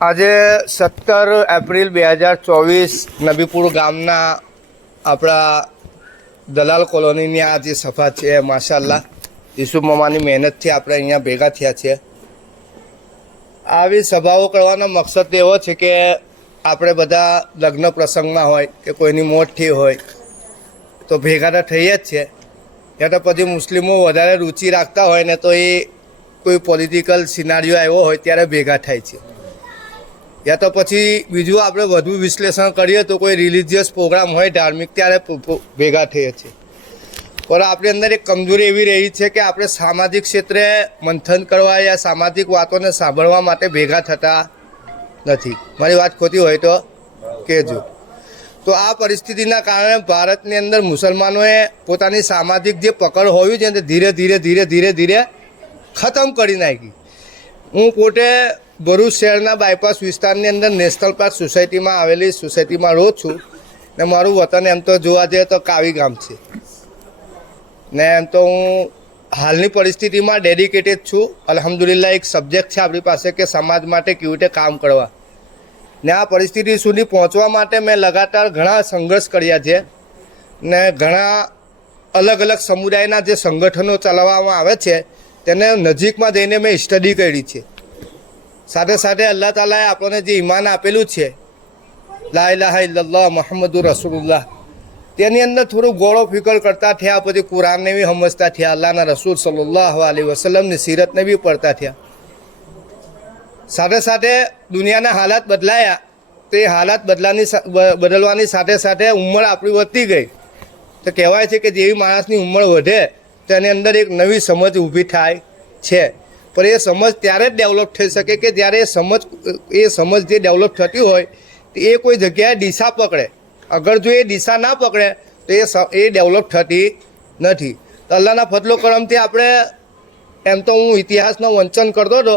આજે સત્તર એપ્રિલ બે હજાર ચોવીસ નબીપુર ગામના આપણા દલાલ કોલોનીની આ જે સભા છે માશાલ્લાહ યુસુફ મામાની મહેનતથી આપણે અહીંયા ભેગા થયા છે આવી સભાઓ કરવાનો મકસદ એવો છે કે આપણે બધા લગ્ન પ્રસંગમાં હોય કે કોઈની મોત થઈ હોય તો ભેગા તો થઈએ જ છે ત્યાં તો પછી મુસ્લિમો વધારે રુચિ રાખતા હોય ને તો એ કોઈ પોલિટિકલ સિનારીઓ આવ્યો હોય ત્યારે ભેગા થાય છે. યા તો પછી બીજું આપણે વધુ વિશ્લેષણ કરીએ તો કોઈ રિલિજિયસ પ્રોગ્રામ હોય, ધાર્મિક, ત્યારે ભેગા થઈએ છીએ. પણ આપણી અંદર એક કમજોરી એવી રહી છે કે આપણે સામાજિક ક્ષેત્રે મંથન કરવા યા સામાજિક વાતોને સાંભળવા માટે ભેગા થતા નથી. મારી વાત ખોટી હોય તો કહેજો. તો આ પરિસ્થિતિના કારણે ભારતની અંદર મુસલમાનોએ પોતાની સામાજિક જે પકડ હોવી છે તે ધીરે ધીરે ધીરે ધીરે ધીરે ખતમ કરી નાખી. હું પોતે ભરૂચ શહેરના બાયપાસ વિસ્તારની અંદર નેશનલ પાર્ક સોસાયટીમાં આવેલી સોસાયટીમાં રહું છું ને મારું વતન એમ તો જોવા જઈએ તો કાવી ગામ છે. ને એમ તો હું હાલની પરિસ્થિતિમાં ડેડિકેટેડ છું. અલહમદુલિલ્લા એક સબ્જેક્ટ છે આપણી પાસે કે સમાજ માટે કેવી રીતે કામ કરવા. ને આ પરિસ્થિતિ સુધી પહોંચવા માટે મેં લગાતાર ઘણા સંઘર્ષ કર્યા છે ને ઘણા અલગ અલગ સમુદાયના જે સંગઠનો ચલાવવામાં આવે છે, તેને નજીકમાં જઈને મેં સ્ટડી કરી છે. સાથે સાથે અલ્લાહ તાલાએ આપણને જે ઈમાન આપેલું છે, લા ઇલાહા ઇલ્લલ્લાહ મુહમ્મદુર રસૂલુલ્લાહ, તેની અંદર થોડું ગોળો ફિકર કરતા થયા, પછી કુરાનને બી સમજતા થયા, અલ્લાહના રસૂલ સલ્લાહ આલી વસલમની સીરતને બી પડતા થયા. સાથે સાથે દુનિયાના હાલાત બદલાયા, તે હાલાત બદલાની બદલવાની સાથે સાથે ઉંમર આપણી વધતી ગઈ. તો કહેવાય છે કે જેવી માણસની ઉંમર વધે તેની અંદર એક નવી સમજ ઊભી થાય છે. પણ એ સમજ ત્યારે જ ડેવલપ થઈ શકે કે જ્યારે એ સમજ એ સમજ જે ડેવલપ થતી હોય, તો એ કોઈ જગ્યાએ દિશા પકડે. અગર જો એ દિશા ના પકડે, તો એ એ ડેવલપ થતી નથી. તો અલ્લાહના ફતલો કરમથી આપણે, એમ તો હું ઇતિહાસનું વંચન કરતો હતો,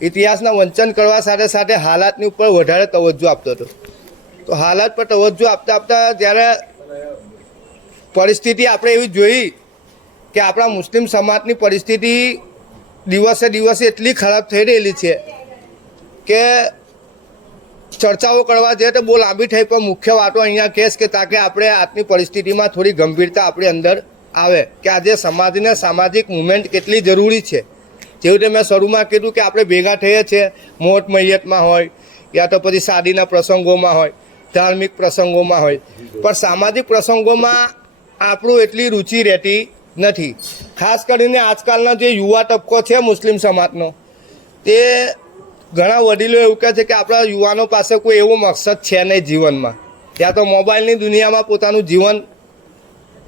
ઇતિહાસના વંચન કરવા સાથે સાથે હાલાતની ઉપર વધારે તવજ્જો આપતો હતો. તો હાલાત પર તવજ્જો આપતા આપતા જ્યારે પરિસ્થિતિ આપણે એવી જોઈ કે આપણા મુસ્લિમ સમાજની પરિસ્થિતિ દિવસે દિવસે એટલી ખરાબ થઈ રહેલી છે કે ચર્ચાઓ કરવા જઈએ તો બહુ લાંબી થઈ, પણ મુખ્ય વાતો અહીંયા કહેશ કે તાકે આપણે આજની પરિસ્થિતિમાં થોડી ગંભીરતા આપણી અંદર આવે કે આજે સમાજને સામાજિક મુવમેન્ટ કેટલી જરૂરી છે. જેવી રીતે મેં શરૂમાં કીધું કે આપણે ભેગા થઈએ છીએ મોટ મૈયતમાં હોય, યા તો પછી શાદીના પ્રસંગોમાં હોય, ધાર્મિક પ્રસંગોમાં હોય. પણ સામાજિક પ્રસંગોમાં આપણું એટલી રુચિ રહેતી નથી. ખાસ કરીને આજકાલનો જે યુવા તબકો છે મુસ્લિમ સમાજનો, તે ઘણા વડીલો એવું કહે છે કે આપણા યુવાનો પાસે કોઈ એવો મકસદ છે નહીં જીવનમાં. ત્યાં તો મોબાઈલની દુનિયામાં પોતાનું જીવન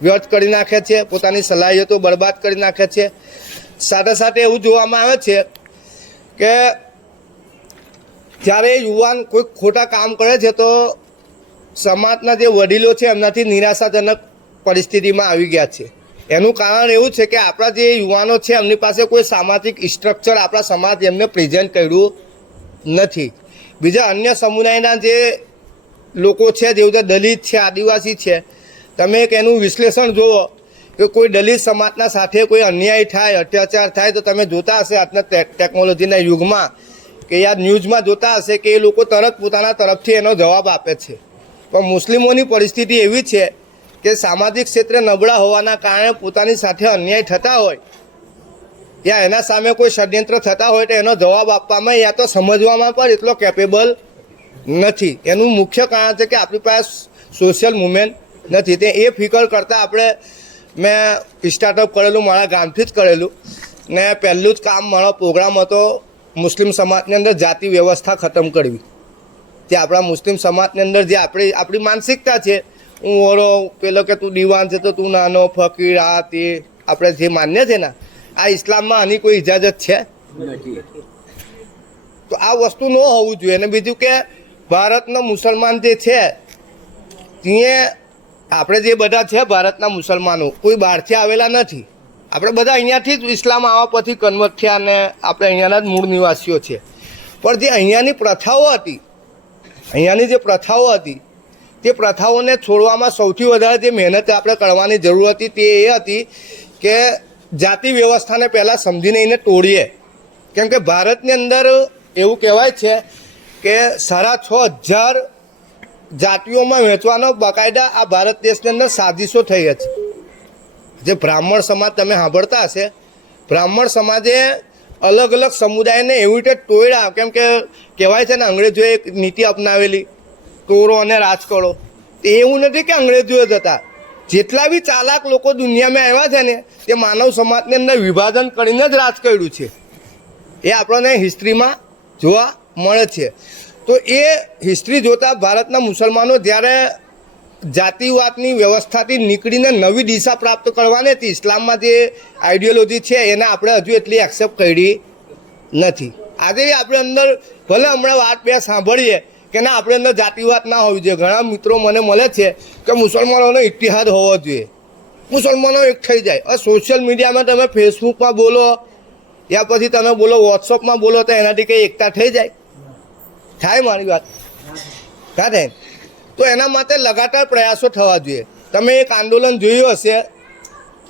વ્યર્થ કરી નાખે છે, પોતાની સલાહિયતો બરબાદ કરી નાખે છે. સાથે સાથે એવું જોવામાં આવે છે કે જ્યારે યુવાન કોઈ ખોટા કામ કરે છે તો સમાજના જે વડીલો છે એમનાથી નિરાશાજનક પરિસ્થિતિમાં આવી ગયા છે. એનું કારણ એવું છે કે આપણા જે યુવાનો છે, એમની પાસે કોઈ સામાજિક સ્ટ્રક્ચર આપણા સમાજ એમને પ્રેઝન્ટ કર્યું નથી. બીજા અન્ય સમુદાયના જે લોકો છે જેવું કે દલિત છે, આદિવાસી છે, તમે એક એનું વિશ્લેષણ જુઓ કે કોઈ દલિત સમાજના સાથે કોઈ અન્યાય થાય, અત્યાચાર થાય, તો તમે જોતા હશે આજના ટેકનોલોજીના યુગમાં કે યાર ન્યૂઝમાં જોતા હશે કે એ લોકો તરત પોતાના તરફથી એનો જવાબ આપે છે. પણ મુસ્લિમોની પરિસ્થિતિ એવી છે કે સામાજિક ક્ષેત્રે નબળા હોવાના કારણે પોતાની સાથે અન્યાય થતા હોય, યા એના સામે કોઈ ષડયંત્ર થતા હોય તો એનો જવાબ આપવામાં યા તો સમજવામાં પણ એટલો કેપેબલ નથી. એનું મુખ્ય કારણ છે કે આપણી પાસે સોશિયલ મુવમેન્ટ નથી. તે એ ફિકર કરતાં આપણે મેં સ્ટાર્ટઅપ કરેલું, મારા ગામથી જ કરેલું. ને પહેલું જ કામ મારો પ્રોગ્રામ હતો મુસ્લિમ સમાજની અંદર જાતિ વ્યવસ્થા ખતમ કરવી. તે આપણા મુસ્લિમ સમાજની અંદર જે આપણી આપણી માનસિકતા છે હું ઓરો પેલો કે તું દીવાન છે તો તું નાનો ફકીર આ તે. આપણે જે માન્ય છે ને આ ઇસ્લામમાં આની કોઈ ઇજાજત છે? તો આ વસ્તુ ન હોવું જોઈએ. અને બીજું કે ભારતનો મુસલમાન જે છે ત્યાં આપણે જે બધા છે ભારતના મુસલમાનો કોઈ બહારથી આવેલા નથી. આપણે બધા અહીંયાથી જ ઇસ્લામ આવવા પછી કન્વર્ટ થયા અને આપણે અહીંયાના જ મૂળ નિવાસીઓ છે. પણ જે અહીંયાની પ્રથાઓ હતી અહીંયાની જે પ્રથાઓ હતી તે પ્રથાઓને છોડવામાં સૌથી વધારે જે મહેનત આપણે કરવાની જરૂર હતી તે એ હતી કે જાતિ વ્યવસ્થાને પહેલાં સમજીને એને તોડીએ. કેમ કે ભારતની અંદર એવું કહેવાય છે કે સાડા છ હજાર જાતિઓમાં વહેંચવાનો બાકાયદા આ ભારત દેશની અંદર સાજિશો થઈ છે. જે બ્રાહ્મણ સમાજ તમે સાંભળતા હશે, બ્રાહ્મણ સમાજે અલગ અલગ સમુદાયને એવી રીતે ટોળ્યા, કેમ કે કહેવાય છે ને અંગ્રેજોએ એક નીતિ અપનાવેલી તોરો અને રાજ કરો તે એવું નથી કે અંગ્રેજોએ જ હતા. જેટલા બી ચાલાક લોકો દુનિયામાં આવ્યા છે ને તે માનવ સમાજની અંદર વિભાજન કરીને જ રાજ કર્યું છે. એ આપણને હિસ્ટ્રીમાં જોવા મળે છે. તો એ હિસ્ટ્રી જોતા ભારતના મુસલમાનો જ્યારે જાતિવાદની વ્યવસ્થાથી નીકળીને નવી દિશા પ્રાપ્ત કરવાની હતી ઇસ્લામમાં જે આઈડિયોલોજી છે, એને આપણે હજુ એટલી એક્સેપ્ટ કરી નથી. આજે આપણે અંદર ભલે હમણાં વાત બે સાંભળીએ કે ના, આપણે અંદર જાતિવાદ ના હોવી જોઈએ. ઘણા મિત્રો મને મળે છે કે મુસલમાનોનો ઇતિહાદ હોવો જોઈએ. મુસલમાનો એક થઈ જાય. હવે સોશિયલ મીડિયામાં તમે ફેસબુકમાં બોલો, યા પછી તમે બોલો વોટ્સઅપમાં બોલો, તો એનાથી કંઈ એકતા થઈ જાય? થાય મારી વાત? ના? થાય તો એના માટે લગાતાર પ્રયાસો થવા જોઈએ. તમે એક આંદોલન જોયું હશે,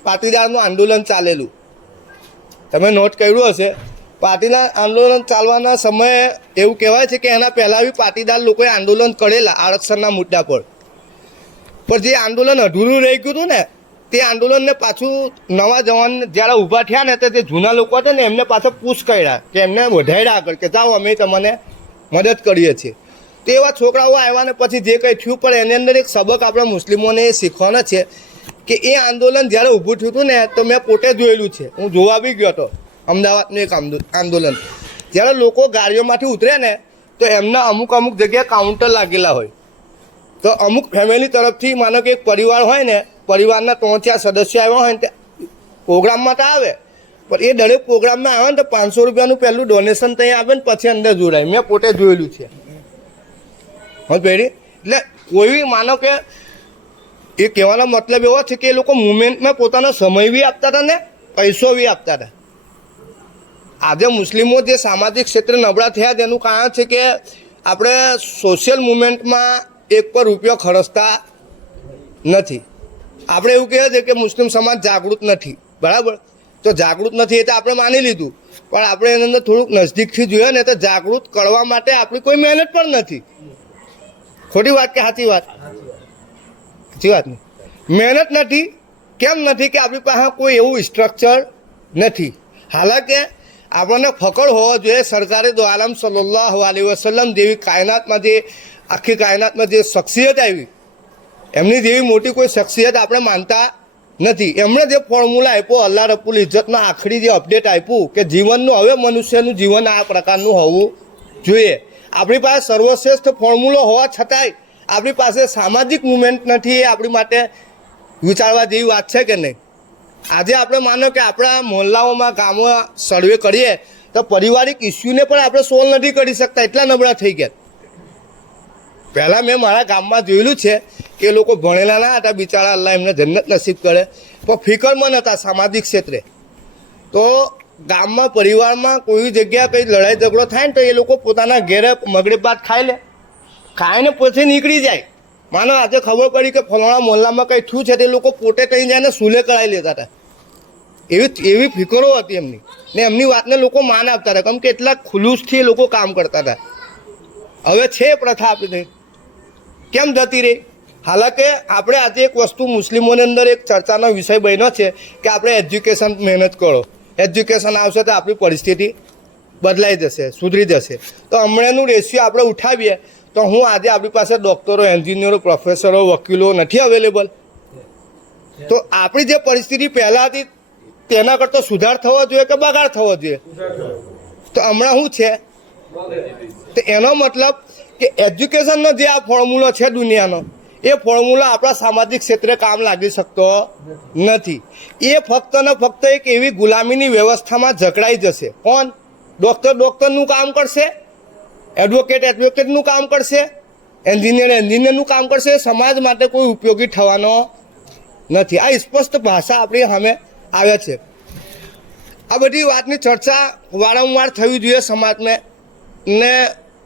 પાટીદારનું આંદોલન ચાલેલું. તમે નોટ કર્યું હશે? પાટીદાર આંદોલન ચાલવાના સમયે એવું કહેવાય છે કે એના પહેલાં બી પાટીદાર લોકોએ આંદોલન કરેલા આરક્ષણના મુદ્દા પર. પણ જે આંદોલન અધૂરું રહી ગયું હતું ને, તે આંદોલનને પાછું નવા જવાન જ્યારે ઊભા થયા ને, તો જૂના લોકો હતા ને, એમને પાછા પૂછ કર્યા કે એમને વધાર્યા આગળ કે જાઓ, અમે તમને મદદ કરીએ છીએ. તો એવા છોકરાઓ આવ્યા ને, પછી જે કંઈ થયું, પણ એની અંદર એક સબક આપણે મુસ્લિમોને એ શીખવાનો છે કે એ આંદોલન જ્યારે ઊભું થયું હતું ને, તો મેં પોતે જોયેલું છે. હું જોવા બી ગયો હતો. અમદાવાદનું એક આંદો- આંદોલન. જ્યારે લોકો ગાડીઓમાંથી ઉતરે ને, તો એમના અમુક અમુક જગ્યાએ કાઉન્ટર લાગેલા હોય. તો અમુક ફેમિલી તરફથી માનો કે એક પરિવાર હોય ને, પરિવારના ત્રણ ચાર સદસ્ય આવ્યા હોય ને, તે પ્રોગ્રામમાં તો આવે. પણ એ દરેક પ્રોગ્રામમાં આવે ને, તો પાંચસો રૂપિયાનું પહેલું ડોનેશન ત્યાં આવે ને, પછી અંદર જોડાય. મેં પોતે જોયેલું છે. હા પહેરી એટલે કોઈ માનો કે, એ કહેવાનો મતલબ એવો છે કે એ લોકો મુમેન્ટમાં પોતાનો સમય બી આપતા હતા ને, પૈસો બી આપતા હતા. આજે મુસ્લિમો જે સામાજિક ક્ષેત્રે નબળા થયા તેનું કારણ છે કે આપણે સોશિયલ મુવમેન્ટમાં એક પર રૂપિયો ખર્ચતા નથી. આપણે એવું કહીએ છે કે મુસ્લિમ સમાજ જાગૃત નથી. બરાબર? તો જાગૃત નથી એ તો આપણે માની લીધું. પણ આપણે એની અંદર થોડુંક નજદીકથી જોઈએ ને તો જાગૃત કરવા માટે આપણી કોઈ મહેનત પણ નથી. ખોટી વાત કે સાચી વાત? સાચી વાત નહીં મહેનત નથી. કેમ નથી કે આપણી પાસે કોઈ એવું સ્ટ્રક્ચર નથી. હાલાકે આપણને ફકડ હોવો જોઈએ. સરકારે દો આલમ સલ્લાહ આલી વસલમ જેવી કાયનાતમાં જે, આખી કાયનાતમાં જે શખ્સિયત આવી, એમની જેવી મોટી કોઈ શખ્સિયત આપણે માનતા નથી. એમણે જે ફોર્મ્યુલા આપ્યો, અલ્લાહ રબુલ ઇજ્જતના આખરી જે અપડેટ આપ્યું કે જીવનનું, હવે મનુષ્યનું જીવન આ પ્રકારનું હોવું જોઈએ. આપણી પાસે સર્વશ્રેષ્ઠ ફોર્મ્યુલો હોવા છતાંય આપણી પાસે સામાજિક મુવમેન્ટ નથી એ આપણી માટે વિચારવા જેવી વાત છે કે નહીં? આજે આપણે માનો કે આપણા મોહલ્લાઓમાં કામો સર્વે કરીએ, તો પારિવારિક ઇસ્યુને પણ આપણે સોલ્વ નથી કરી શકતા. એટલા નબળા થઈ ગયા. પહેલાં મેં મારા ગામમાં જોયેલું છે કે લોકો ભણેલા ના હતા, બિચારા અલ્લાહ એમને જન્નત નસીબ કરે. પણ ફિકરમંદ હતા સામાજિક ક્ષેત્રે. તો ગામમાં, પરિવારમાં કોઈ જગ્યા કંઈ લડાઈ ઝઘડો થાય ને તો એ લોકો પોતાના ઘેરે મગડી ભાત ખાઈ લે. ખાઈને પછી નીકળી જાય. માનો આજે ખબર પડી કે ફલાણા મોહલ્લામાં કંઈ થયું છે તે લોકો પોતે ત્યાં જઈને સુલે કરાવી લેતા હતા. એવી એવી ફિકરો હતી એમની. ને એમની વાતને લોકો માન આપતા હતા. કેમ કે એટલા ખુલુસથી લોકો કામ કરતા હતા. હવે છે પ્રથા આપીને કેમ જતી રહી? હાલાકે આપણે આજે એક વસ્તુ મુસ્લિમોની અંદર એક ચર્ચાનો વિષય બન્યો છે કે આપણે એજ્યુકેશન મહેનત કરો. એજ્યુકેશન આવશે તો આપણી પરિસ્થિતિ બદલાઈ જશે, સુધરી જશે. તો હમણાંનું રેશિયો આપણે ઉઠાવીએ તો હું આજે આપણી પાસે ડૉક્ટરો એન્જિનિયરો પ્રોફેસરો વકીલો નથી અવેલેબલ તો આપણી જે પરિસ્થિતિ પહેલાં હતી, તેના કરતો સુધાર થવો જોઈએ કે બગાડ થવો જોઈએ? તો હમણાં શું છે? તો એનો મતલબ કે એજ્યુકેશનનો જે આ ફોર્મ્યુલો છે દુનિયાનો, એ ફોર્મ્યુલો આપણા સામાજિક ક્ષેત્રે કામ લાગી શકતો નથી. એ ફક્ત ને ફક્ત એક એવી ગુલામીની વ્યવસ્થામાં જકડાઈ જશે. કોણ? ડૉક્ટર ડૉક્ટરનું કામ કરશે? એડવોકેટ એડવોકેટનું કામ કરશે. એન્જિનિયર એન્જિનિયરનું કામ કરશે. સમાજ માટે કોઈ ઉપયોગી થવાનો નથી. આ સ્પષ્ટ ભાષા આપણી સામે આવે છે. આ બધી વાતની ચર્ચા વારંવાર થવી જોઈએ સમાજને. ને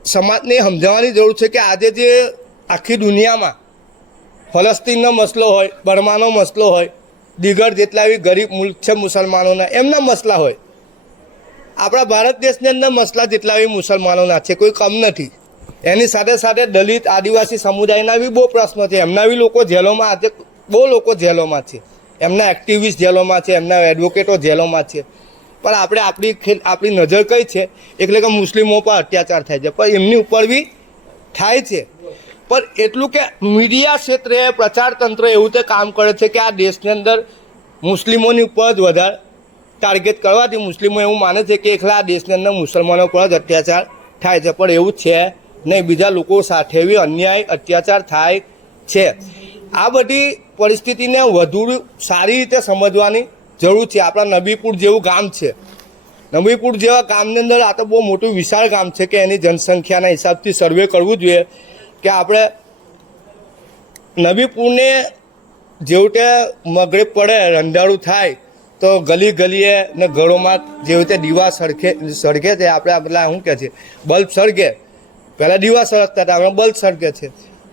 સમાજને સમજાવવાની જરૂર છે કે આજે જે આખી દુનિયામાં ફલસ્તીનનો મસલો હોય, બર્માનો મસલો હોય, દીગર જેટલા બી ગરીબ મુલ્ક છે મુસલમાનોના, એમના મસલા હોય આપણા ભારત દેશની અંદર મસલા જેટલા બી મુસલમાનોના છે, કોઈ કમ નથી. એની સાથે સાથે દલિત, આદિવાસી સમુદાયના બી બહુ પ્રશ્નો છે. એમના બી લોકો જેલોમાં આજે બહુ લોકો જેલોમાં છે. એમના એક્ટિવિસ્ટ જેલોમાં છે, એમના એડવોકેટો જેલોમાં છે. પણ આપણે આપણી આપણી નજર કઈ છે? એટલે કે મુસ્લિમો પર અત્યાચાર થાય છે. પણ એમની ઉપર બી થાય છે. પણ એટલું કે મીડિયા ક્ષેત્રે પ્રચાર તંત્ર એવું તે કામ કરે છે કે આ દેશની અંદર મુસ્લિમોની ઉપર જ વધારે ટાર્ગેટ કરવાથી મુસ્લિમો એવું માને છે કે એકલા દેશની અંદર મુસલમાનો પર જ અત્યાચાર થાય છે. પણ એવું છે નહીં. બીજા લોકો સાથે બી અન્યાય, અત્યાચાર થાય છે. આ બધી પરિસ્થિતિને વધુ સારી રીતે સમજવાની જરૂર છે. આપણા નબીપુર જેવું ગામ છે. નબીપુર જેવા ગામની અંદર આ તો બહુ મોટું વિશાળ ગામ છે કે એની જનસંખ્યાના હિસાબથી સર્વે કરવું જોઈએ કે આપણે નબીપુરને જેવટે મગરે પડે, રંધાળું થાય તો ગલી ગલીએ ને ઘરોમાં જેવી રીતે દીવા સળગે સળગે છે, આપણે પેલા શું કહે છે? બલ્બ સળગે. પહેલાં દીવા સળગતા હતા આપણે બલ્બ સળગે છે.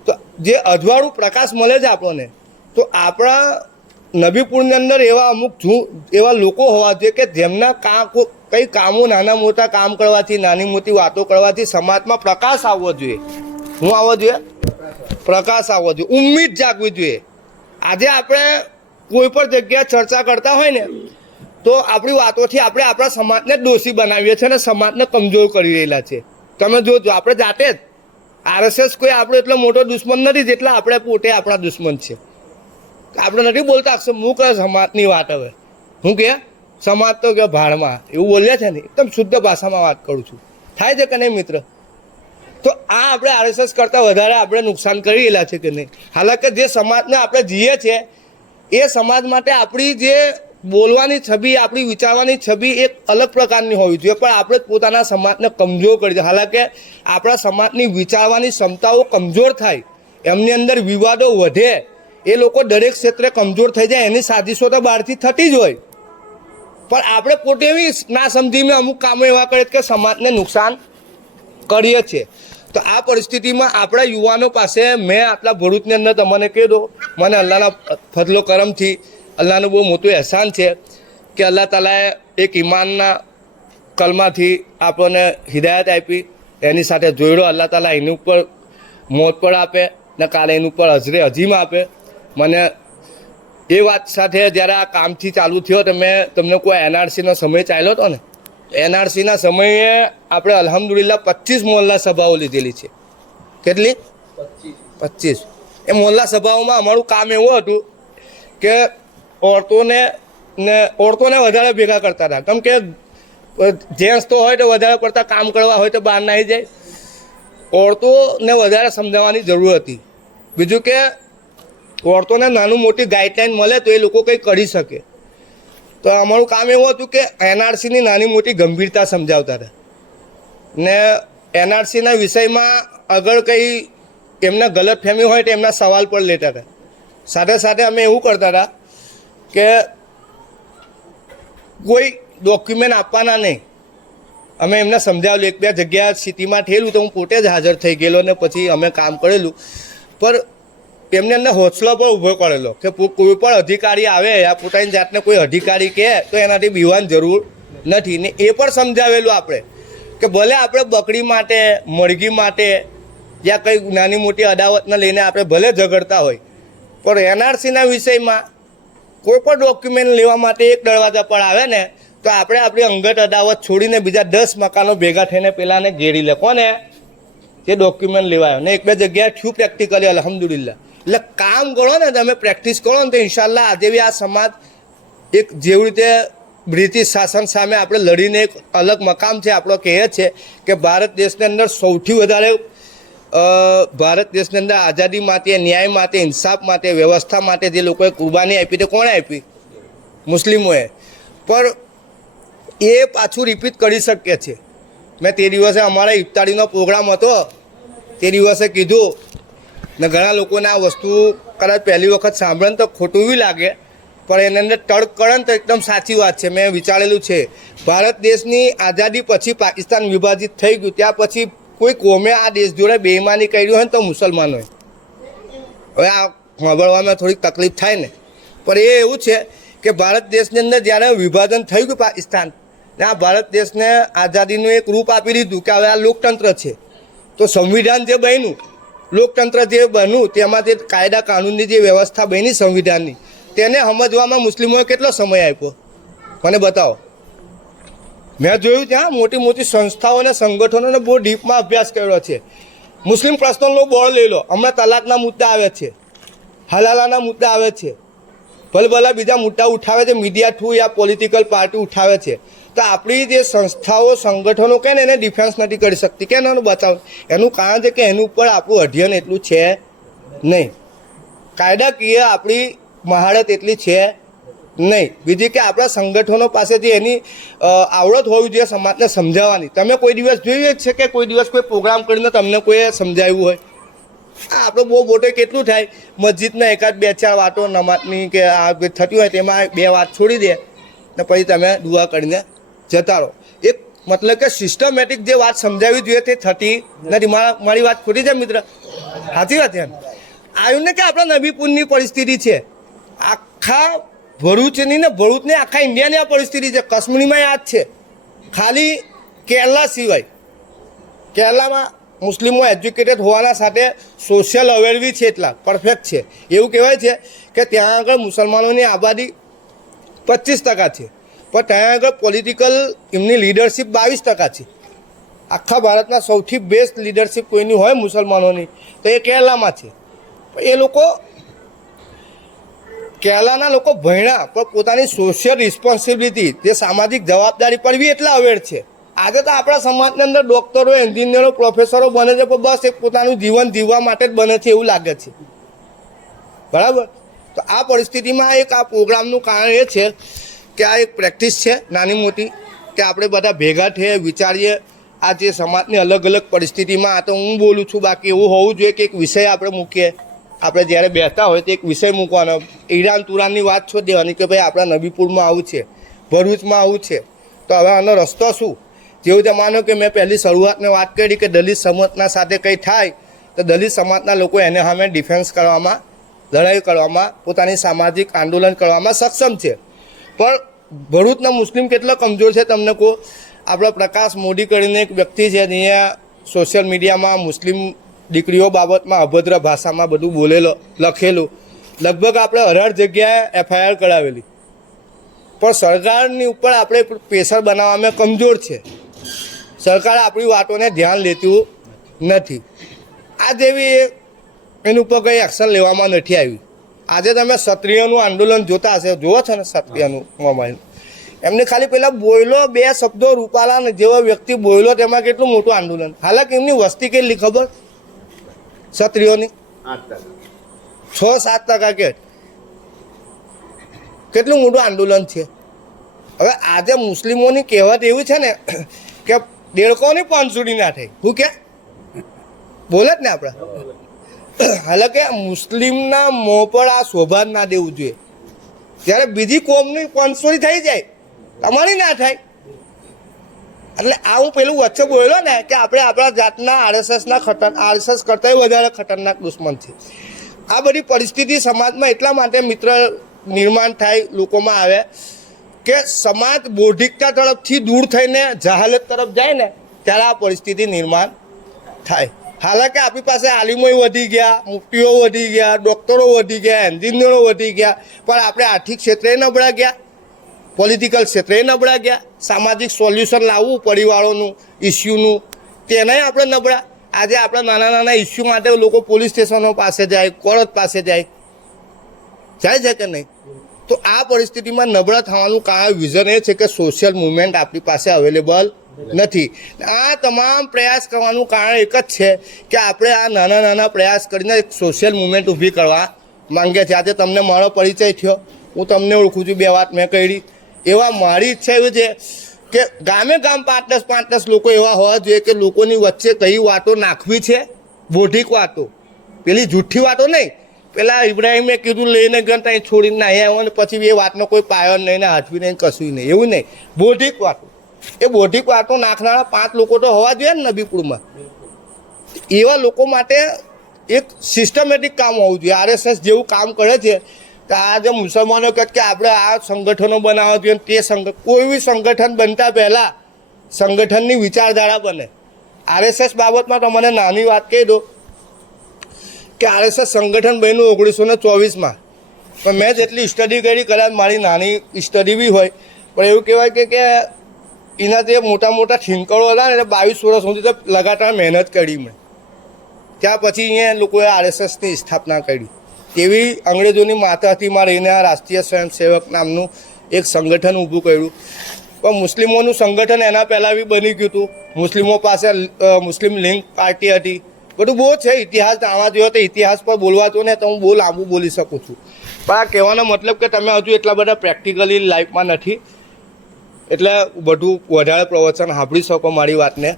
તો જે અજવાળું પ્રકાશ મળે છે આપણને, તો આપણા નબીપુરની અંદર એવા અમુક જૂ, એવા લોકો હોવા જોઈએ કે જેમના કા, કંઈ કામો નાના મોટા કામ કરવાથી, નાની મોટી વાતો કરવાથી સમાજમાં પ્રકાશ આવવો જોઈએ. હું આવવો જોઈએ? પ્રકાશ આવવો જોઈએ. ઉમ્મીદ જાગવી જોઈએ. આજે આપણે કોઈ પણ જગ્યાએ ચર્ચા કરતા હોય ને, તો આપણી વાતોથી આપણે આપણા સમાજને દોષી બનાવીએ છીએ અને સમાજને કમજોર કરી રહેલા છે તમે જોજો આપણે જાતે જ આરએસએસ કોઈ આપણો એટલો મોટો દુશ્મન નથી જેટલા આપણે પોતે આપણા દુશ્મન છે આપણે નથી બોલતા હું કહે સમાજની વાત હવે. હું કે, સમાજ તો કે ભાડમાં એવું બોલ્યા છે ને, એકદમ શુદ્ધ ભાષામાં વાત કરું છું. થાય છે કે નહીં મિત્ર? તો આ આપણે આરએસએસ કરતાં વધારે આપણે નુકસાન કરી રહેલા છે કે નહીં? હાલાકે જે સમાજને આપણે જીએ છીએ એ સમાજ માટે આપણી જે બોલવાની છબી, આપણી વિચારવાની છબી એક અલગ પ્રકારની હોવી જોઈએ. પણ આપણે પોતાના સમાજને કમજોર કરી હાલાકે આપણા સમાજની વિચારવાની ક્ષમતાઓ કમજોર થાય, એમની અંદર વિવાદો વધે, એ લોકો દરેક ક્ષેત્રે કમજોર થઈ જાય, એની સાજિશો તો બહારથી થતી જ હોય. પણ આપણે પોતે એવી ના સમજીને અમુક કામો એવા કરે કે સમાજને નુકસાન કરીએ છીએ. તો આ પરિસ્થિતિમાં આપણા યુવાનો પાસે મેં આટલા ભરૂચની અંદર તમને કહી દો મને અલ્લાહના ફજલો કરમથી અલ્લાહનું બહુ મોટું અહેસાન છે કે અલ્લાહ તાલાએ એક ઈમાનના કલમાંથી આપણને હિદાયત આપી, એની સાથે જોડ્યો અલ્લાહ તાલા એની ઉપર મોત પણ આપે ને કાલે એની ઉપર હજરે હજીમ આપે. મને એ વાત સાથે જ્યારે આ કામથી ચાલુ થયો તો મેં તમને કોઈ એનઆરસીનો સમય ચાલ્યો હતો ને? એનઆરસીના સમયે આપણે અલહમદુલિલ્લા પચીસ મોહલ્લા સભાઓ લીધેલી છે. કેટલી? પચીસ. એ મોહલ્લા સભાઓમાં અમારું કામ એવું હતું કે ઓરતોને ને ઓરતોને વધારે ભેગા કરતા હતા. કેમ કે જેન્ટ્સ તો હોય તો વધારે પડતા કામ કરવા હોય તો બહાર ના જાય. ઓરતોને વધારે સમજાવવાની જરૂર હતી. બીજું કે, ઓરતોને નાનું મોટી ગાઈડલાઈન મળે તો એ લોકો કંઈ કરી શકે. તો અમારું કામ એવું હતું કે એનઆરસીની નાની મોટી ગંભીરતા સમજાવતા હતા. ને એનઆરસીના વિષયમાં આગળ કંઈ એમના ગલત ફહેમી હોય તો એમના સવાલ પણ લેતા હતા. સાથે સાથે અમે એવું કરતા હતા કે કોઈ ડોક્યુમેન્ટ આપવાના નહીં. અમે એમને સમજાવેલું, એક બે જગ્યા સિટીમાં થયેલું તો હું પોતે જ હાજર થઈ ગયેલો ને પછી અમે કામ કરેલું. પર એમને અંદર હોસલો પણ ઊભો કરેલો કે કોઈ પણ અધિકારી આવે, આ પોતાની જાતને કોઈ અધિકારી કહે, તો એનાથી બીવાની જરૂર નથી. ને એ પણ સમજાવેલું આપણે કે ભલે આપણે બકરી માટે, મરઘી માટે યા કંઈ નાની મોટી અદાવતને લઈને આપણે ભલે ઝઘડતા હોય, પણ એનઆરસીના વિષયમાં કોઈ પણ ડોક્યુમેન્ટ લેવા માટે એક દરવાજા પર આવે ને, તો આપણે આપણી અંગત અદાવત છોડીને બીજા દસ મકાનો ભેગા થઈને પેલાને ઘેરી લે. કોને? તે ડોક્યુમેન્ટ લેવાયો ને એક બે જગ્યાએ થયું પ્રેક્ટિકલી અલહમદુલિલ્લાહ. એટલે કામ ગણો ને તમે પ્રેક્ટિસ કરો ને તો ઇન્શાલ્લાહ આજે બી આ સમાજ એક જેવી રીતે બ્રિટિશ શાસન સામે આપણે લડીને એક અલગ મકામ છે. આપણો કહે છે કે ભારત દેશની અંદર સૌથી વધારે ભારત દેશની અંદર આઝાદી માટે, ન્યાય માટે, ઇન્સાફ માટે, વ્યવસ્થા માટે જે લોકોએ કુરબાની આપી તે કોણે આપી? મુસ્લિમોએ. પણ એ પાછું રિપીટ કરી શકીએ છે. મેં તે દિવસે અમારા ઇફતારીનો પ્રોગ્રામ હતો. તે દિવસે કીધું ને ઘણા લોકોને આ વસ્તુ કદાચ પહેલી વખત સાંભળે તો ખોટું બી લાગે, પણ એની અંદર કરે તો એકદમ સાચી વાત છે, મેં વિચારેલું છે. ભારત દેશની આઝાદી પછી પાકિસ્તાન વિભાજિત થઈ ગયું, ત્યાં પછી કોઈ કોમે આ દેશ જોડે બેઈમાની કર્યું હોય ને તો મુસલમાનોએ હવે આ સાંભળવામાં થોડીક તકલીફ થાય ને. પણ એ એવું છે કે ભારત દેશની અંદર જ્યારે વિભાજન થઈ ગયું પાકિસ્તાન, ને આ ભારત દેશને આઝાદીનું એક રૂપ આપી દીધું કે હવે આ લોકતંત્ર છે. તો સંવિધાન જે બન્યું લોકતંત્ર જે બન્યું, તેમાં જે કાયદા કાનૂનની જે વ્યવસ્થા બની સંવિધાનની, તેને સમજવામાં મુસ્લિમોએ કેટલો સમય આપ્યો? મને બતાવો. મેં જોયું ત્યાં મોટી મોટી સંસ્થાઓ અને સંગઠનોને બહુ ડીપમાં અભ્યાસ કર્યો છે. મુસ્લિમ પર્સનલનું બોર્ડ લઈ લો. હમણાં તલાકના મુદ્દા આવે છે. હલાલાના મુદ્દા આવે છે. ભલે ભલે બીજા મુદ્દા ઉઠાવે છે. મીડિયા થ્રુ યા પોલિટિકલ પાર્ટી ઉઠાવે છે. તો આપણી જે સંસ્થાઓ, સંગઠનો કે ને એને ડિફેન્સ નથી કરી શકતી. કે એનો બચાવ? એનું કારણ છે કે એનું ઉપર આપણું અધ્યયન એટલું છે નહીં. કાયદાકીય આપણી મહારત એટલી છે નહીં. બીજી કે આપણા સંગઠનો પાસેથી એની આવડત હોવી જોઈએ સમાજને સમજાવવાની. તમે કોઈ દિવસ જોયું જ છે કે કોઈ દિવસ કોઈ પ્રોગ્રામ કરીને તમને કોઈએ સમજાવ્યું હોય? આપણો બહુ મોટે કેટલું થાય? મસ્જિદના એકાદ બે ચાર વાતો નમાજની કે આ થતી હોય તેમાં બે વાત છોડી દે. ને પછી તમે દુઆ કરીને જતા રહો એક મતલબ કે સિસ્ટમેટિક જે વાત સમજાવી જોઈએ તે થતી નથી. મારા વાત ખોટી છે મિત્ર? સાચી વાત એમ? આવ્યું ને કે આપણા નબીપુરની પરિસ્થિતિ છે. આખા ભરૂચની ને ભરૂચની આખા ઇન્ડિયાની આ પરિસ્થિતિ છે. કાશ્મીરમાં આ જ છે. ખાલી કેરલા સિવાય. કેરલામાં મુસ્લિમો એજ્યુકેટેડ હોવાના સાથે સોશિયલ અવેરવી છે એટલા. પરફેક્ટ છે. એવું કહેવાય છે કે ત્યાં આગળ મુસલમાનોની આબાદી પચીસ ટકા છે. પણ ત્યાં આગળ પોલિટિકલ એમની લીડરશિપ બાવીસ ટકા છે. આખા ભારતના સૌથી બેસ્ટ લીડરશિપ કોઈની હોય મુસલમાનોની, તો એ કેરલામાં છે. એ લોકો કેરલાના લોકો ભણ્યા, પણ પોતાની સોશિયલ રિસ્પોન્સિબિલિટી જે સામાજિક જવાબદારી પર બી એટલા અવેર છે. આજે તો આપણા સમાજની અંદર ડૉક્ટરો એન્જિનિયરો પ્રોફેસરો બને છે, પણ બસ એ પોતાનું જીવન જીવવા માટે જ બને છે એવું લાગે છે. બરાબર? તો આ પરિસ્થિતિમાં એક આ પ્રોગ્રામનું કારણ એ છે કે આ એક પ્રેક્ટિસ છે નાની મોટી, કે આપણે બધા ભેગા થઈએ, વિચારીએ. આ જે સમાજની અલગ અલગ પરિસ્થિતિમાં આ તો હું બોલું છું, બાકી એવું હોવું જોઈએ કે એક વિષય આપણે મૂકીએ. આપણે જ્યારે બેસતા હોય તો એક વિષય મૂકવાનો. ઈરાન તુરાનની વાત છોડી દેવાની કે ભાઈ આપણા નબીપુરમાં આવું છે, ભરૂચમાં આવું છે. તો હવે આનો રસ્તો શું? જેવું તે માનો કે મેં પહેલી શરૂઆતમાં વાત કરી કે દલિત સમાજના સાથે કંઈ થાય, તો દલિત સમાજના લોકો એને સામે ડિફેન્સ કરવામાં, લડાઈ કરવામાં, પોતાની સામાજિક આંદોલન કરવામાં સક્ષમ છે. પણ ભરૂચના મુસ્લિમ કેટલો કમજોર છે તમને કહો? આપણા પ્રકાશ મોદી કરીને એક વ્યક્તિ છે, અહીંયા સોશિયલ મીડિયામાં મુસ્લિમ દીકરીઓ બાબતમાં અભદ્ર ભાષામાં બધું બોલેલો, લખેલું. લગભગ આપણે અઢાર જગ્યાએ એફઆઈઆર કરાવેલી પણ સરકારની ઉપર આપણે પ્રેશર બનાવવામાં કમજોર છે. સરકાર આપણી વાતોને ધ્યાન લેતું નથી. આ જેવી એની ઉપર કંઈ એક્શન લેવામાં નથી આવી આજે તમે ક્ષત્રિયનું આંદોલન જોતા હશે જુઓ છો ને ક્ષત્રિયનું મોબાઈલ. એમને ખાલી પેલા બોયલો બે શબ્દો રૂપાલા જેવો વ્યક્તિ બોયલો તેમાં કેટલું મોટું આંદોલન? હાલાકી એમની વસ્તી કેટલી ખબર? ક્ષત્રિયોની? છ સાત ટકા કે? કેટલું મોટું આંદોલન છે? હવે આજે મુસ્લિમોની કહેવત એવી છે ને કે દેડકોની પાંચસુડી ના થઈ શું કે? બોલે જ ને આપણે હાલાકે મુસ્લિમના મોં પર આ શોભા ના દેવું જોઈએ. જ્યારે બીજી કોમની કોન્સોરી થઈ જાય તમારી ના થાય. એટલે આ હું પેલું વચ્ચે બોલ્યો ને કે આપણે આપણા જાતના આરએસએસના ખતર, આરએસએસ કરતાંય વધારે ખતરનાક દુશ્મન છે. આ બધી પરિસ્થિતિ સમાજમાં એટલા માટે મિત્ર નિર્માણ થાય, લોકોમાં આવે કે સમાજ બૌદ્ધિકતા તરફથી દૂર થઈને, જહાલત તરફ જાય ને, ત્યારે આ પરિસ્થિતિ નિર્માણ થાય. હાલાકે આપણી પાસે આલિમોય વધી ગયા મુફ્તીઓ વધી ગયા, ડૉક્ટરો વધી ગયા, એન્જિનિયરો વધી ગયા, પણ આપણે આર્થિક ક્ષેત્રે નબળા ગયા, પોલિટિકલ ક્ષેત્રે નબળા ગયા, સામાજિક સોલ્યુશન લાવવું પરિવારોનું, ઇસ્યુનું, તેનાય આપણે નબળા. આજે આપણા નાના નાના ઇસ્યુ માટે લોકો પોલીસ સ્ટેશનો પાસે જાય, કોર્ટ પાસે જાય. જાય છે કે નહીં? તો આ પરિસ્થિતિમાં નબળા થવાનું કારણ વિઝન એ છે કે સોશિયલ મુવમેન્ટ આપણી પાસે અવેલેબલ નથી. આ તમામ પ્રયાસ કરવાનું કારણ એક જ છે કે આપણે આ નાના નાના પ્રયાસ કરીને એક સોશિયલ મુવમેન્ટ ઊભી કરવા માંગે છે આજે તમને મારો પરિચય થયો. હું તમને ઓળખું છું, બે વાત મેં કરી. એવા મારી ઈચ્છા એવી છે કે ગામે ગામ પાંચ દસ પાંચ દસ લોકો એવા હોવા જોઈએ કે લોકોની વચ્ચે કઈ વાતો નાખવી છે, બૌદ્ધિક વાતો. પેલી જૂઠી વાતો નહીં. પેલા ઇબ્રાહિમે કીધું, લઈને ગણ ત્યાં છોડીને નાહી આવ્યો ને પછી એ વાતનો કોઈ પાયો નહીં ને હાથવી નહીં કશું નહીં. એવું નહીં. બૌદ્ધિક વાતો. એ બૌદ્ધિક વાતો નાખનારા પાંચ લોકો તો હોવા જોઈએ ને નબીપુરમાં. એવા લોકો માટે એક સિસ્ટમેટિક કામ હોવું જોઈએ. આરએસએસ જેવું કામ કરે છે કે આ જે મુસલમાનો કહે કે આપણે આ સંગઠનો બનાવવા જોઈએ તે સંગ, કોઈ બી સંગઠન બનતા પહેલાં સંગઠનની વિચારધારા બને. આરએસએસ બાબતમાં તમને નાની વાત કહી દો કે આરએસએસ સંગઠન બન્યું ઓગણીસો ને ચોવીસમાં. પણ મેં જેટલી સ્ટડી કરી, કદાચ મારી નાની સ્ટડી બી હોય, પણ એવું કહેવાય કે એના જે મોટા મોટા ઠીંકળો હતા ને એટલે બાવીસ વર્ષ સુધી તો લગાતાર મહેનત કરી મેં. ત્યાં પછી અહીંયા લોકોએ આરએસએસની સ્થાપના કરી. તેવી અંગ્રેજોની માતાથીમાં રહીને આ રાષ્ટ્રીય સ્વયંસેવક નામનું એક સંગઠન ઊભું કર્યું. પણ મુસ્લિમોનું સંગઠન એના પહેલાં બી બની ગયું હતું. મુસ્લિમો પાસે મુસ્લિમ લિંક પાર્ટી હતી. બધું બહુ છે ઇતિહાસ આવા જોયો તો ઇતિહાસ પર બોલવાતો ને તો હું બહુ લાંબુ બોલી શકું છું. પણ આ કહેવાનો મતલબ કે તમે હજુ એટલા બધા પ્રેક્ટિકલી લાઈફમાં નથી. એટલે બધું વધારે પ્રવચન સાંભળી શકો મારી વાતને.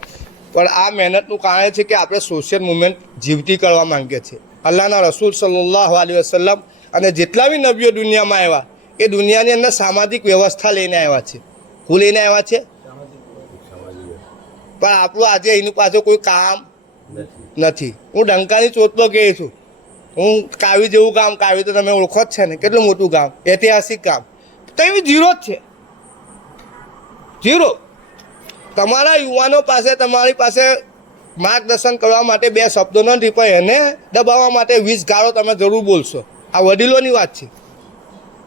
પણ આ મહેનતનું કારણ છે કે આપણે સોશિયલ મુવમેન્ટ જીવતી કરવા માંગીએ છીએ. અલ્લાહના રસૂલ સલ્લાહ આલી વસલમ અને જેટલા બી નબીઓ દુનિયામાં આવ્યા, એ દુનિયાની અંદર સામાજિક વ્યવસ્થા લઈને આવ્યા છે. હું લઈને આવ્યા છે? પણ આપણું આજે એનું પાછળ કોઈ કામ નથી. હું ડંકાની ચોથલો કહે છું. હું કાવી જેવું કામ કાવી તો તમે ઓળખો જ છે ને. કેટલું મોટું કામ ઐતિહાસિક કામ તો એવી ઝીરો જ છે. ઝીરો તમારા યુવાનો પાસે, તમારી પાસે માર્ગદર્શન કરવા માટે બે શબ્દો નથી પણ એને દબાવવા માટે વીસ ગાળો તમે જરૂર બોલશો. આ વડીલોની વાત છે.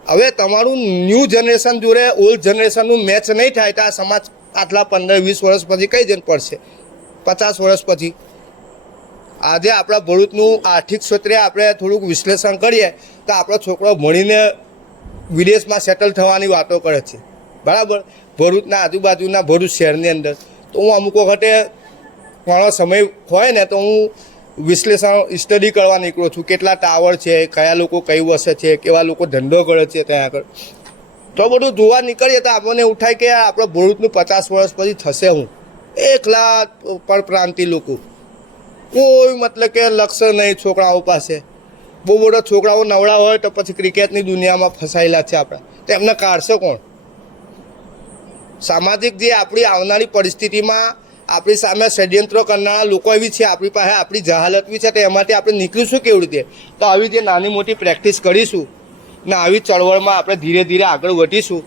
હવે તમારું ન્યૂ જનરેશન જોડે, ઓલ્ડ જનરેશનનું મેચ નહીં થાય તો આ સમાજ આટલા પંદર, વીસ વર્ષ પછી કઈ જન પડશે? પચાસ વર્ષ પછી. આજે આપણા ભરૂચનું આર્થિક ક્ષેત્રે આપણે થોડુંક વિશ્લેષણ કરીએ તો આપણો છોકરો ભણીને વિદેશમાં સેટલ થવાની વાતો કરે છે. બરાબર? ભરૂચના આજુબાજુના ભરૂચ શહેરની અંદર. તો હું અમુક વખતે ઘણો સમય હોય ને તો હું વિશ્લેષણ સ્ટડી કરવા નીકળું છું. કેટલા ટાવર છે, કયા લોકો કઈ વસે છે, કેવા લોકો ધંધો કરે છે ત્યાં આગળ. તો બધું જોવા નીકળીએ તો આપણને એવું થાય કે આપણો ભરૂચનું પચાસ વર્ષ પછી થશે હું. એકલા પરપ્રાંતિ લોકો. કોઈ મતલબ કે લક્ષ્ય નહીં છોકરાઓ પાસે. બહુ બધા છોકરાઓ નવડા હોય તો પછી ક્રિકેટની દુનિયામાં ફસાયેલા છે આપણા. તો એમને કાઢશે કોણ? સામાજિક જે આપણી આવનારી પરિસ્થિતિમાં આપણી સામે ષડયંત્રો કરનારા લોકો એવી છે, આપણી પાસે આપણી જહાલત બી છે તો એમાંથી આપણે નીકળીશું કેવી રીતે? તો આવી જે નાની મોટી પ્રેક્ટિસ કરીશું ને આવી ચળવળમાં આપણે ધીરે ધીરે આગળ વધીશું.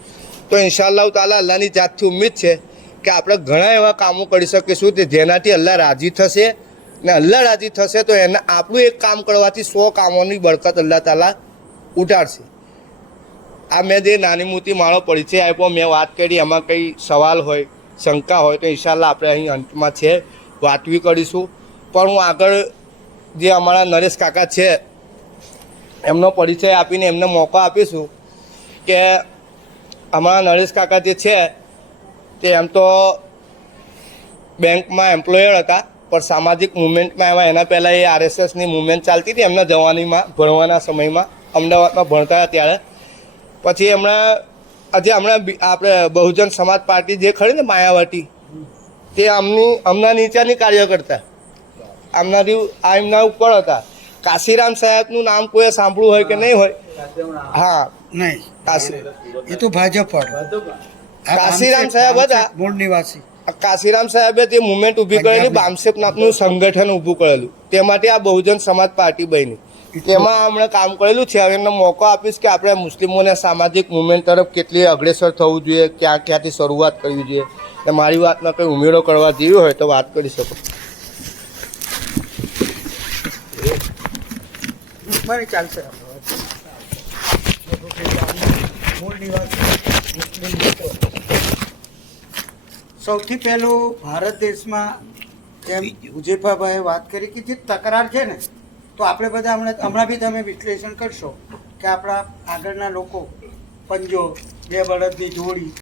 તો ઇન્શાલ્લાહ તાલા અલ્લાહની જાતથી ઉમ્મીદ છે કે આપણે ઘણા એવા કામો કરી શકીશું કે જેનાથી અલ્લાહ રાજી થશે ને અલ્લાહ રાજી થશે તો એના આપણું એક કામ કરવાથી સો કામોની બરકત અલ્લાહ તાલા ઉતારશે આ મેં જે નાની મોટી મારો પરિચય આપ્યો, મેં વાત કરી, એમાં કંઈ સવાલ હોય, શંકા હોય તો ઇન્શાલ્લાહ આપણે અહીં અંતમાં છે વાતવી કરીશું. પણ હું આગળ જે અમારા નરેશ કાકા છે, એમનો પરિચય આપીને એમને મોકો આપીશું કે અમારા નરેશ કાકા જે છે, તે એમ તો બેંકમાં એમ્પ્લોયર હતા, પણ સામાજિક મુવમેન્ટમાં એમાં એના પહેલાં એ આરએસએસની મુવમેન્ટ ચાલતી હતી, એમના જવાનીમાં, ભણવાના સમયમાં, અમદાવાદમાં ભણતા હતા ત્યારે. પછી હમણાં આજે હમણાં આપણે બહુજન સમાજ પાર્ટી જે ખરી ને માયાવટી તે આમની આમના નીચાની કાર્યકર્તા આમના આ એમના ઉપર હતા. કાશીરામ સાહેબનું નામ કોઈએ સાંભળ્યું હોય કે નહીં હોય? હા. નહીં. કાશી એ તો ભાજપ કાશીરામ સાહેબ હતા. મૂળ નિવાસી કાશીરામ સાહેબે તે મુવમેન્ટ ઊભી કરેલી. બામસેપ નામનું સંગઠન ઊભું કરેલું તે માટે આ બહુજન સમાજ પાર્ટી બની. તેમાં હમણાં કામ કરેલું છે. હવે એમને મોકો આપીશ કે આપણે મુસ્લિમોને સામાજિક મુવમેન્ટ તરફ કેટલી અગ્રેસર થવું જોઈએ, ક્યાં ક્યાંથી શરૂઆત કરવી જોઈએ. ને મારી વાતમાં કંઈ ઉમેરો કરવા જેવી હોય તો વાત કરી શકો. ચાલશે સૌથી પહેલું ભારત દેશમાં જેમ ઉજેફાભાઈએ વાત કરી કે જે તકરાર છે ને તો આપણે બધા હમણાં હમણાં બી તમે વિશ્લેષણ કરશો કે આપણા આગળના લોકો પંજો, બે બળદની જોડી